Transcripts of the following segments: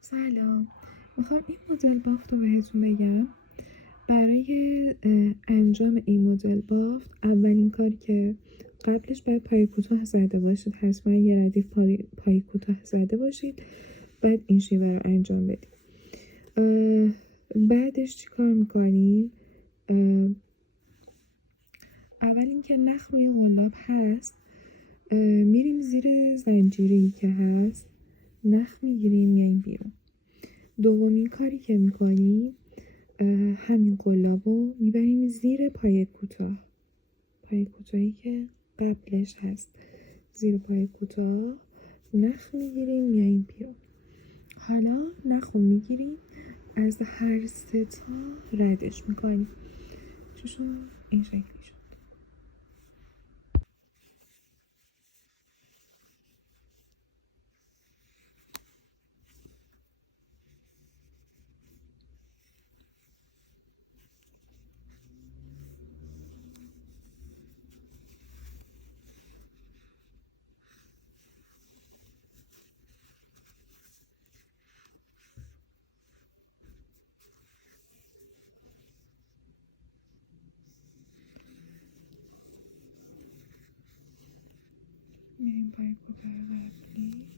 سلام. میخوام این مدل بافت رو بهتون بگم. برای انجام این مدل بافت اولین کاری که قبلش باید پای کوتاه زده باشید، حتما یه ردیف پای کوتاه زده باشید، بعد این شیوه رو انجام بدید. بعدش چی کار میکنیم؟ اول اینکه نخ روی قلاب هست، میریم زیر زنجیری که هست، نخ میگیریم میایم بیرون. دومین کاری که میکنیم همین قلابو میبریم زیر پای کوتاه، پای کوتاهی که قبلش هست، زیر پای کوتاه نخ میگیریم میاییم بیرون. حالا نخو میگیریم از هر سه تا ردش میکنیم. چشون این شکلی شد. میریم پای کوتاه قبلی،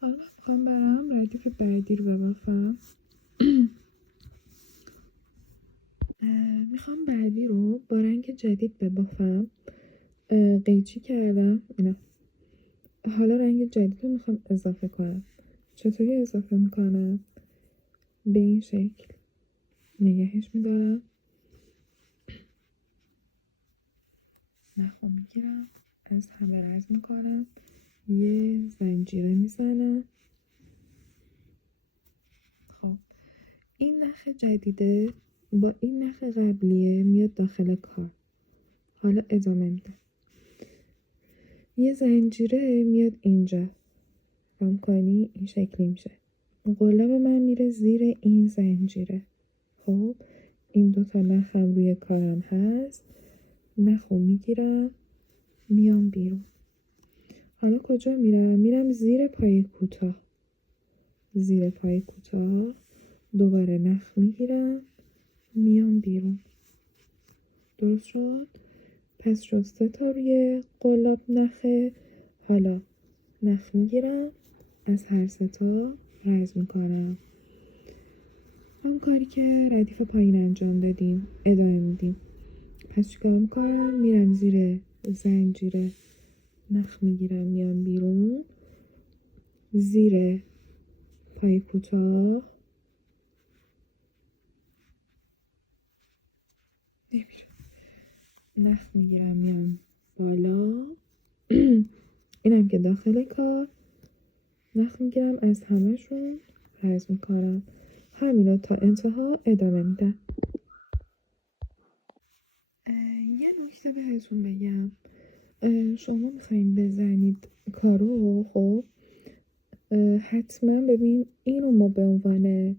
حالا من میخوام برم ردیف بعدی رو ببافم. میخوام بعدی رو با رنگ جدید ببافم. قیچی کردم اینا. حالا رنگ جدید رو میخوام اضافه کنم. چطوری اضافه میکنم؟ به این شکل نگهش میدارم، نخو میگیرم از همه رد میکنم، یه زنجیره میزنم. خب این نخ جدیده با این نخ قبلیه میاد داخل کار. حالا ادامه میدم. یه زنجیره میاد اینجا، هم کنی این شکلی میشه. قلاب من میره زیر این زنجیره. خب این دوتا نخم روی کارم هست، نخو میگیرم میام بیرون. حالا کجا میرم؟ میرم زیر پای کوتاه. زیر پای کوتاه دوباره نخ میگیرم میام بیرون. درست شد؟ پس شد 3 تا روی قلاب نخه. حالا نخ میگیرم از هر 3 تا رز میکنم. هم کاری که ردیف پایین انجام دادیم ادامه میدیم. پس چیکار میکنم؟ میرم زیر زنجیره نخ میگیرم میام بیرون، زیر پای کوتاه نخ میگیرم میام بالا. اینم که داخل کار، نخ میگیرم از همه‌شون رز میکنم. همینو تا انتها ادامه میدم. یه نکته بهتون بگم، شما میخواین بزنید کارو، خب حتما ببین اینو ما به عنوان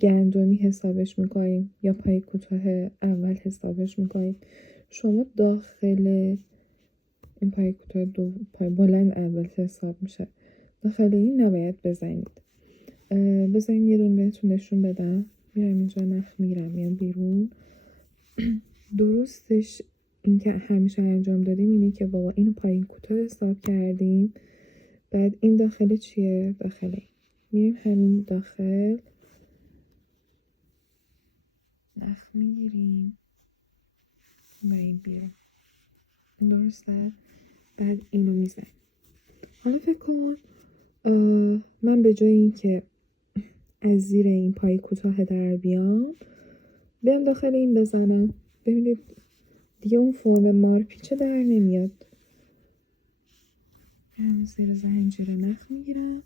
گندمی حسابش میکنیم یا پای کوتاه اول حسابش میکنیم. شما داخل این پای کوتاه پای بلند اول حساب میشه، داخل این نباید بزنید. بزنید یه دونه بهتون نشون بدم. میرم اینجا نخ میگیرم میام بیرون. درستش این که همیشه انجام دادیم اینه که بابا اینو پایین کوتاه حساب کردیم، بعد این داخل چیه؟ داخل این میریم همین داخل نخ میگیریم میریم بیرون. درسته؟ بعد اینو میزنیم. حالا فکر کن من به جای این که از زیر این پای کوتاه در بیام داخل این بزنم، ببینید دیگه اون فرم مارپیچه در نمیاد. زیر زنجیره نخ میگیرم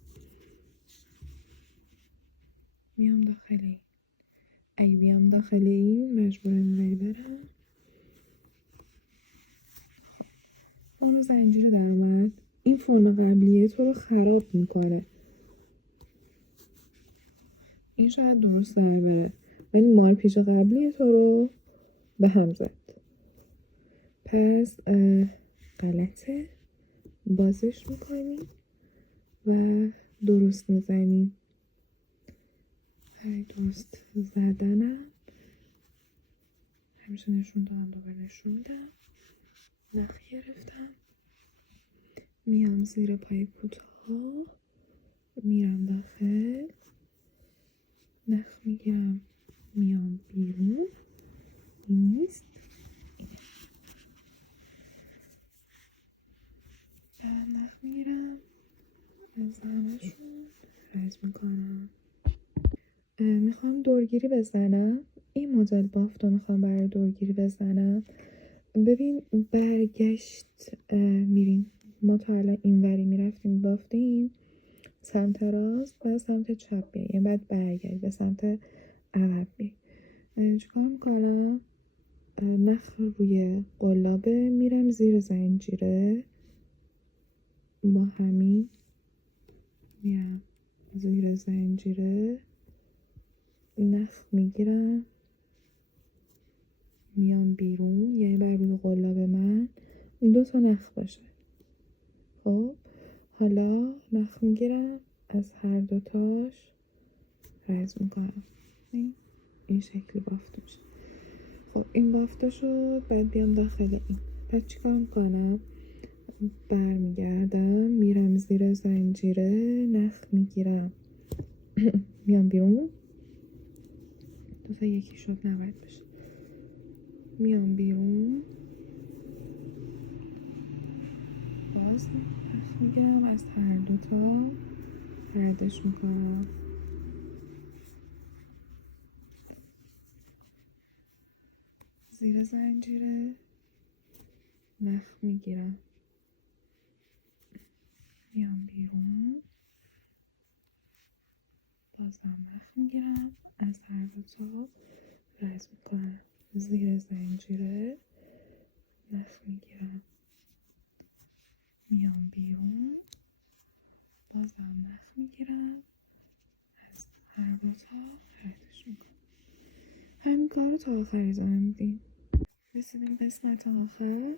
میام داخل این. اگه بیام داخل این مجبورم ولی برم. اون زنجیره در اومد. این فرم قبلیه تو رو خراب میکنه. این شاید درست در بره ولی مارپیچ قبلی تو رو به هم زد. پس غلطه، بازش میکنی و درست میزنی. درست زدنم همیشه نشون دادم، دوباره نشون میدم. نخ گرفتم میام زیر پای کوتاه میرم داخل، نخ میگیرم میام بیرون. این نیست. نخ میگیرم از همشون رز میکنم. میخوام دورگیری بزنم. این مدل بافت رو میخوام برای دورگیری بزنم. ببین برگشت میریم. ما تا الان این وری میرفتیم بافتیم سمت راست و سمت چپ بیاییم، یعنی بعد برگرد به سمت عقب بیاییم. چیکار میکنم؟ نخ روی قلابه میرم زیر زنجیره با همین میرم زیر زنجیره نخ میگیرم میام بیرون، یعنی بر روی قلاب من 2 تا نخ باشه. خب حالا نخ میگیرم از هر 2 تاش رز میکنم. این شکلی بافته میشه. خب این بافته شد. بعد بیام داخل این. پس چیکار میکنم؟ برمیگردم میرم زیر زنجیره نخ میگیرم میام بیرون. 2 تا یکی شد نباید بشه. میام بیرون باز نخ میگیرم از هر 2 تا ردش میکنم. زیر زنجیره نخ میگیرم میام بیرون، بازم نخ میگیرم، از هر دوتا رد میکنم، زیر زنجیره نخ میگیرم، میام بیرون، بازم نخ میگیرم، از هر دوتا ردش میکنم. همین کار رو تا آخر ادامه میدیم. رسیدیم قسمت آخر،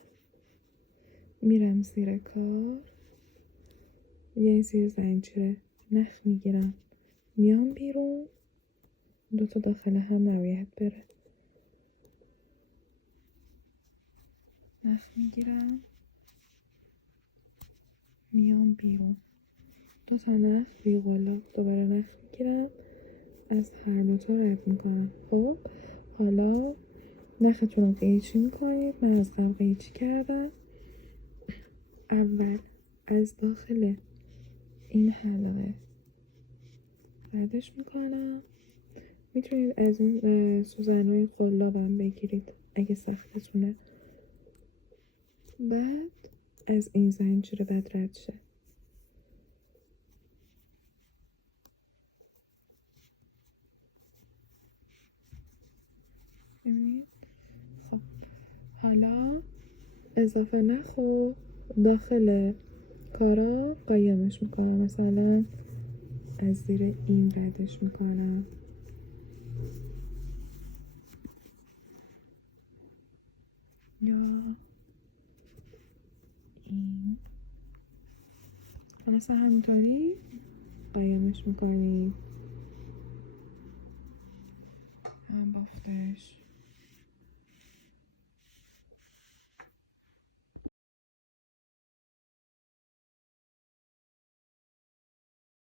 میرم زیر کار، یه زیر زنجیره نخ میگیرم، میام بیرون، دوتا داخل هم نباید بره، نخ میگیرم، میام بیرون، دوتا نخ بیغلا، دوباره نخ میگیرم، از هر دوتا رد میکنم. خب حالا نختون رو قیچی میکنید. من از قبل قیچی کردم. اول از داخل این حلقه ردش میکنم. میتونید از این سوزنهای قلابم بگیرید اگه سختتونه. بعد از این زنجیره بعد رد شه. ببینید. خب حالا اضافه نخو داخل کارا قایمش میکنم. مثلا از زیر این ردش میکنم، یا این. مثلا همینطوری قایمش میکنیم.